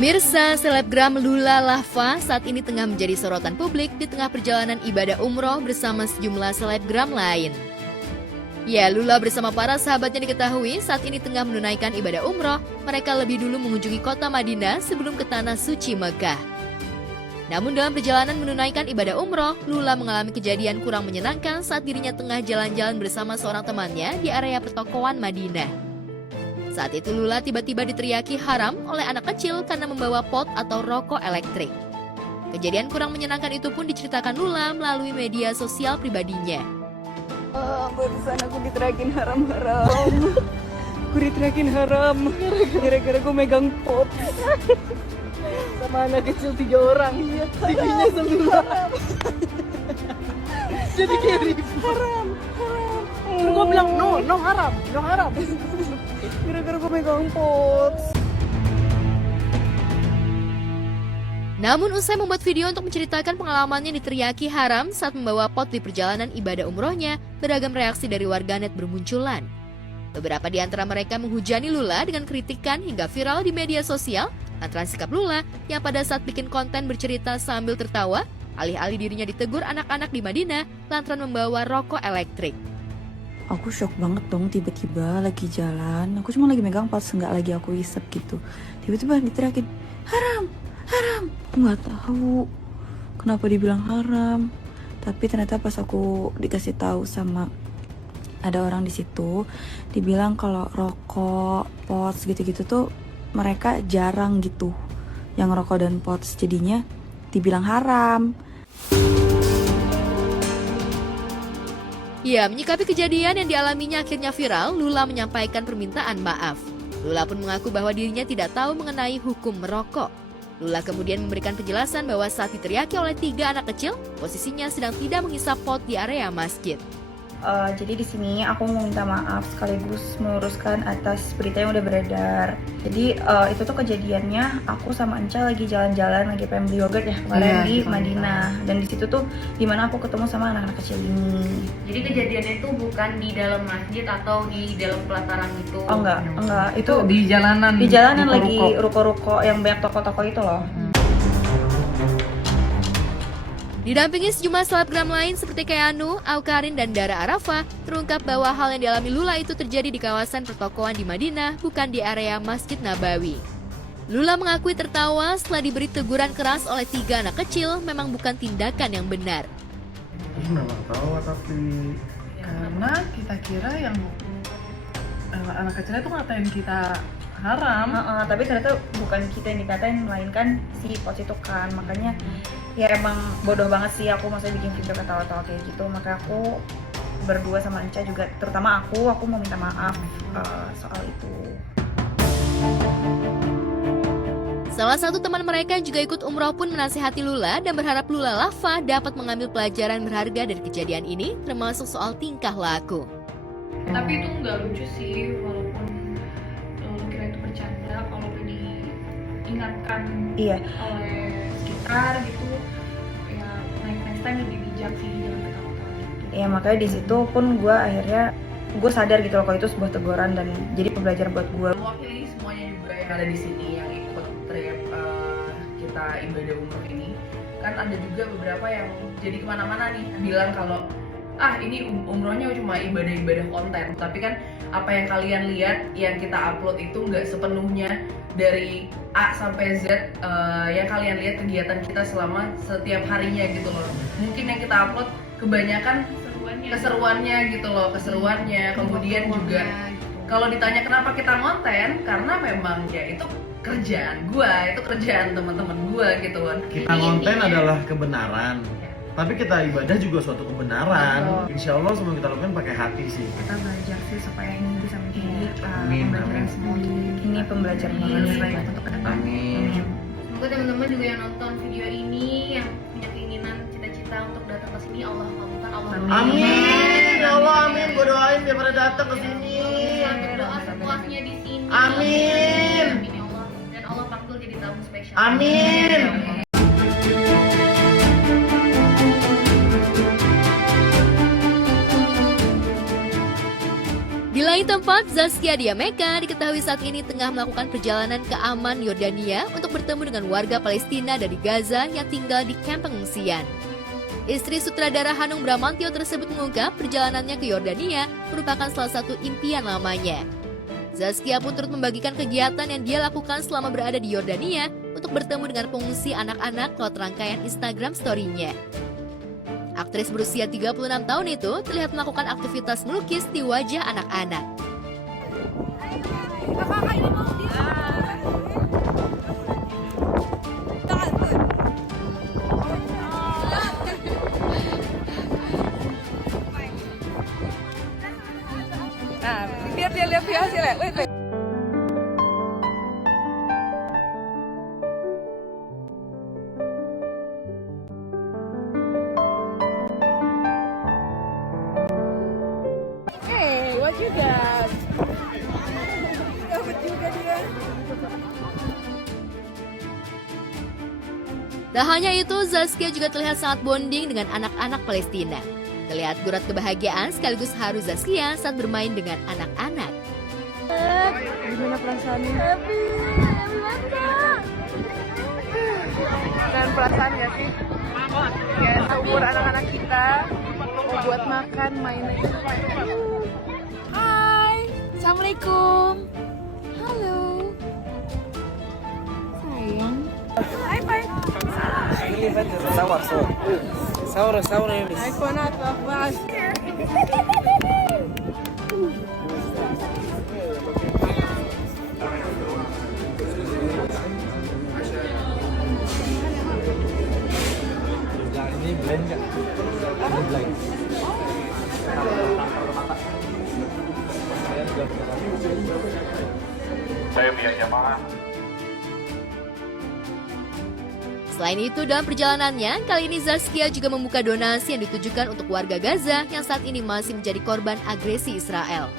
Pemirsa, selebgram Lula Lava saat ini tengah menjadi sorotan publik di tengah perjalanan ibadah umroh bersama sejumlah selebgram lain. Ya, Lula bersama para sahabatnya diketahui saat ini tengah menunaikan ibadah umroh. Mereka lebih dulu mengunjungi kota Madinah sebelum ke tanah suci Mekah. Namun dalam perjalanan menunaikan ibadah umroh, Lula mengalami kejadian kurang menyenangkan saat dirinya tengah jalan-jalan bersama seorang temannya di area pertokoan Madinah. Saat itu Lula tiba-tiba diteriaki haram oleh anak kecil karena membawa pot atau rokok elektrik. Kejadian kurang menyenangkan itu pun diceritakan Lula melalui media sosial pribadinya. Barusan aku diteriakin haram-haram. Aku diteriakin haram gara-gara gue megang pot sama anak kecil 3 orang. Iya, tingginya sembilan. Jadi kayak ribut. Haram. Gue bilang no haram. Gara-gara gue megang pot. Namun usai membuat video untuk menceritakan pengalamannya diteriaki haram saat membawa pot di perjalanan ibadah umrohnya, beragam reaksi dari warganet bermunculan. Beberapa di antara mereka menghujani Lula dengan kritikan hingga viral di media sosial lantaran sikap Lula yang pada saat bikin konten bercerita sambil tertawa, alih-alih dirinya ditegur anak-anak di Madinah lantaran membawa rokok elektrik. Aku shock banget dong, tiba-tiba lagi jalan, aku cuma lagi megang pot, nggak lagi aku isep gitu. Tiba-tiba diteriakin, haram. Aku nggak tahu kenapa dibilang haram. Tapi ternyata pas aku dikasih tahu sama ada orang di situ, dibilang kalau rokok, pot gitu-gitu tuh mereka jarang gitu yang rokok dan pot, jadinya dibilang haram. Ya, menyikapi kejadian yang dialaminya akhirnya viral, Lula menyampaikan permintaan maaf. Lula pun mengaku bahwa dirinya tidak tahu mengenai hukum merokok. Lula kemudian memberikan penjelasan bahwa saat diteriaki oleh 3 anak kecil, posisinya sedang tidak menghisap pot di area masjid. Jadi di sini aku mau minta maaf sekaligus meluruskan atas berita yang udah beredar. Jadi itu tuh kejadiannya aku sama Enca lagi jalan-jalan, lagi pengen beli yogurt ya kemarin di Madinah. Dan di situ tuh dimana aku ketemu sama anak-anak kecil ini. Jadi kejadiannya itu bukan di dalam masjid atau di dalam pelataran gitu? Oh enggak, itu Di jalanan. di jalanan lagi ruko-ruko yang banyak toko-toko itu loh. Didampingi sejumlah selebgram lain seperti Keanu, Aukarin, dan Dara Arafah, terungkap bahwa hal yang dialami Lula itu terjadi di kawasan pertokoan di Madinah, bukan di area Masjid Nabawi. Lula mengakui tertawa setelah diberi teguran keras oleh 3 anak kecil memang bukan tindakan yang benar. Memang tahu tapi Karena kita kira yang anak kecilnya tuh ngatain kita haram. Tapi ternyata bukan kita yang dikatain, melainkan si pot itu kan. Makanya ya emang bodoh banget sih aku maksudnya bikin video ketawa-tawa kayak gitu. Maka aku berdua sama Enca juga, terutama aku mau minta maaf soal itu. Salah satu teman mereka yang juga ikut umroh pun menasihati Lula dan berharap Lula Lava dapat mengambil pelajaran berharga dari kejadian ini, termasuk soal tingkah laku. Tapi itu nggak lucu sih, walaupun lo kira itu bercanda, kalau diingatkan oleh sekitar gitu, ya next time lebih bijak sih, jangan ketawa-tawa gitu. Ya makanya di situ pun gue akhirnya sadar gitu loh kalau itu sebuah teguran dan jadi pembelajaran buat gue. Mewakili semuanya juga yang ada di sini yang ikut trip kita ibadah umroh ini, kan ada juga beberapa yang jadi kemana-mana nih bilang kalau ini umrohnya cuma ibadah-ibadah konten, tapi kan apa yang kalian lihat yang kita upload itu nggak sepenuhnya dari A sampai Z yang kalian lihat kegiatan kita selama setiap harinya gitu loh. Mungkin yang kita upload kebanyakan keseruannya gitu loh, keseruannya. Kemudian juga kalau ditanya kenapa kita ngonten, karena memang ya itu kerjaan gua, itu kerjaan teman-teman gua gitu kan. kita konten adalah kebenaran, tapi kita ibadah juga suatu kebenaran. Insya Allah semua kita lakukan pakai hati sih. Kita belajar sih supaya ini bisa menjadi Amin. pembelajaran semua. Ini pembelajaran banget untuk kedepan. Amin. Semoga teman-teman juga yang nonton video ini, yang punya keinginan, cita-cita untuk datang ke sini, Allah kabulkan, Allah Amin. Ya Allah, amin. Gue doain biar pada datang ke sini. Berdoa sepuasnya di sini. Amin. Amin ya Allah. Dan Allah panggil jadi tamu spesial. Amin. Di lain lain tempat, Zaskia Diameka diketahui saat ini tengah melakukan perjalanan ke Amman, Yordania untuk bertemu dengan warga Palestina dari Gaza yang tinggal di kamp pengungsian. Istri sutradara Hanung Bramantyo tersebut mengungkap perjalanannya ke Yordania merupakan salah satu impian lamanya. Zaskia pun turut membagikan kegiatan yang dia lakukan selama berada di Yordania untuk bertemu dengan pengungsi anak-anak lewat rangkaian Instagram story-nya. Aktris berusia 36 tahun itu terlihat melakukan aktivitas melukis di wajah anak-anak. Nah, biar dia lihat hasilnya. Wait. Hey, what you got? Dapat juga dia. Tak hanya itu, Zaskia juga terlihat sangat bonding dengan anak-anak Palestina. Terlihat gurat kebahagiaan sekaligus haru Zaskia saat bermain dengan anak-anak. Gimana perasaannya? Dan perasaan gak sih? Ya, seumur anak-anak kita mau buat makan, main. Hai, Assalamualaikum. Halo. Sayang. Hai, bye. صور يا مس ايقونات واخبار ini blend nggak? Ini blend. Saya punya jamaah. Selain itu, dalam perjalanannya, kali ini Zaskia juga membuka donasi yang ditujukan untuk warga Gaza yang saat ini masih menjadi korban agresi Israel.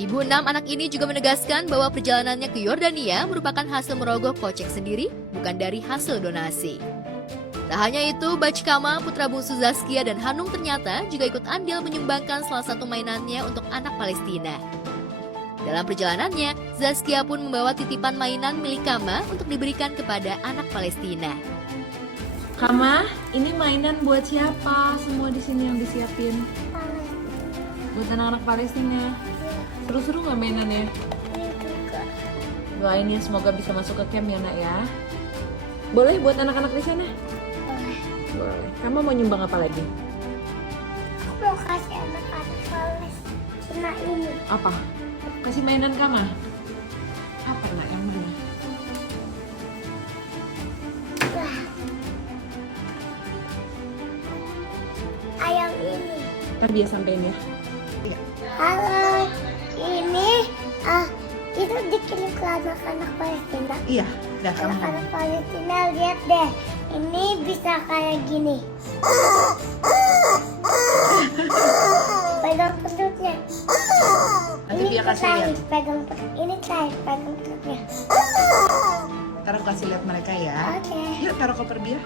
Ibu 6 anak ini juga menegaskan bahwa perjalanannya ke Yordania merupakan hasil merogoh kocek sendiri, bukan dari hasil donasi. Tak hanya itu, Bachkama, putra bungsu Zaskia dan Hanung ternyata juga ikut andil menyumbangkan salah satu mainannya untuk anak Palestina. Dalam perjalanannya, Zaskia pun membawa titipan mainan milik Kama untuk diberikan kepada anak Palestina. Kama, ini mainan buat siapa? Semua di sini yang disiapin. Buat anak-anak Palestina. Seru-seru nggak mainannya? Doain ya semoga bisa masuk ke camp ya nak ya. Boleh buat anak-anak di sana? Boleh. Kamu mau nyumbang apa lagi? Aku mau kasih anak-anak Palestina ini. Apa? Kasih mainan Kama? Apa nak yang mana? Ayam ini. Ntar dia sampein ya. Halo, ini itu dikirim ke anak-anak Palestina. Iya, dah kamu. Anak-anak Palestina lihat deh, ini bisa kayak gini. Pegang perutnya. Nanti Ini dia kasih lihat. pegang perut. Ini saya pegang perutnya. Ntar aku kasih lihat mereka ya. Oke. Yuk taruh koper biar.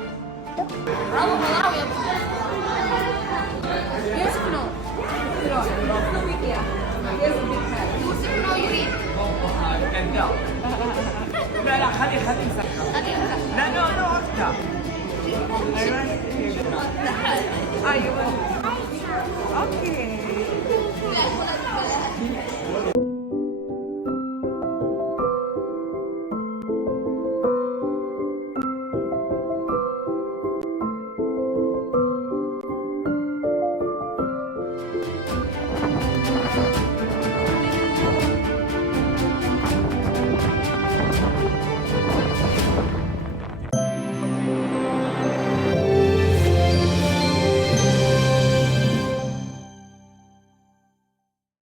Ayo.